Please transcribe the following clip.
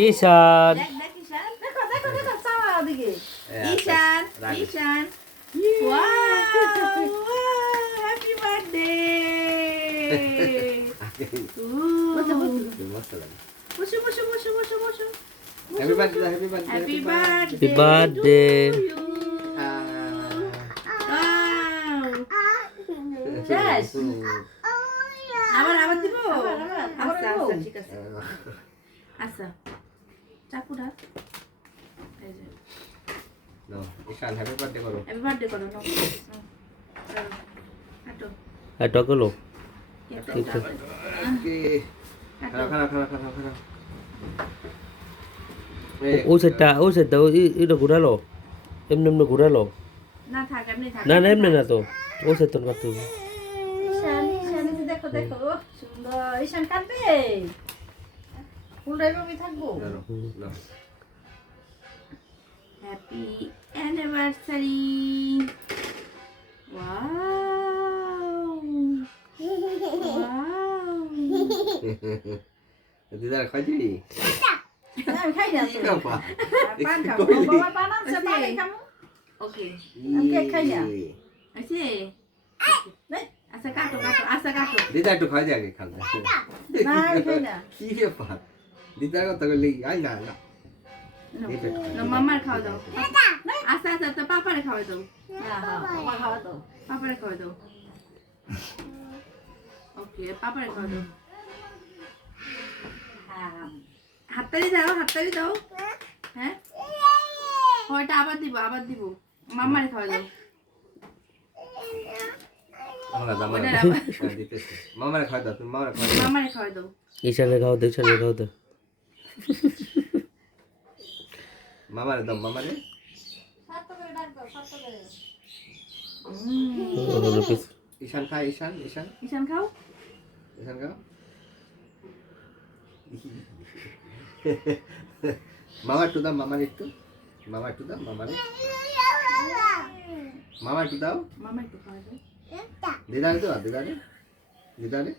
ঈশান দেখ দেখ ঈশান দেখো দেখো দেখো চাওয়া ওদিকে ঈশান ঈশান ওয়াও হ্যাপি বার্থডে বসো বসো বসো বসো বসো happy birthday happy birthday happy birthday happy birthday শেষ আবার আবার দিব আচ্ছা আচ্ছা ঠিক আছে আচ্ছা চাকুটা এই যে নো ঈশান হ্যাপি বার্থডে করো হ্যাপি বার্থডে করো নাও কাটো এটা গেল কেকটা কি খারাপ খারাপ খারাপ খারাপ খারাপ ও সেটা এটা ঘুরালো এমনি এমনি ঘুরালো না থাক এমনি থাক না না এমনি না তো ও সেটা কাটতে হবে ঈশান ঈশান এই যে দেখো দেখো ওহ, সুন্দর ঈশান কাটবে ফুলটা এভাবেই থাকবো no happy anniversary wow wow দিদার খাই দিবি আমি খাই না কি তো বাবা পান খাবো বাবা বানাচ্ছে পানি খাবো ওকে আমি কেক খাই না আছে আচ্ছা কাটো কাটো আচ্ছা কাটো দিদা একটু খাই দে আগে খাবে না আমি খাই না কি ব্যাপার দিদার কথা বলি আই না না না মামার খাওয়া দাও আচ্ছা আচ্ছা তো পাপারে খাওয়া দাও না হ্যাঁ পাপা খাওয়া দাও পাপারে খাওয়া দাও ওকে পাপারে খাওয়া দাও হাততালি দাও হ্যাঁ ওইটা আবার দিব মামারে খাওয়া দাও আমরা দাম ওইটা আবার দিতেছি মামারে খাই দাও তুমি মামারে খাই দাও মামারে খাওয়া দাও ঈশানে খাও দে ঈশানে খাও দে মামারে দাও মামারে ঈশান খাই ঈশান ঈশান ঈশান খাও ঈশান খাও মামা একটু দাও মামার একটু মামা একটু দাও মামারে মামা একটু দাও মামা একটু খাওয়া দাও দিদারে দাও দিদারে দিদারে